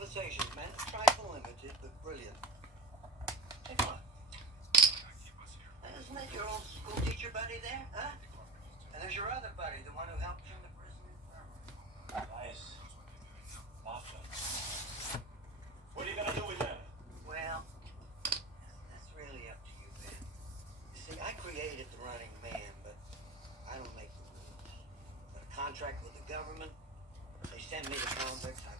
conversations, man. A trifle limited, but brilliant. Hey, what? Isn't that your old school teacher buddy there, huh? And there's your other buddy, the one who helped you in the prison infirmary. Nice. Awesome. What are you gonna do with them? Well, that's really up to you, Ben. You see, I created the Running Man, but I don't make the rules. Got a contract with the government. They send me to convicts. I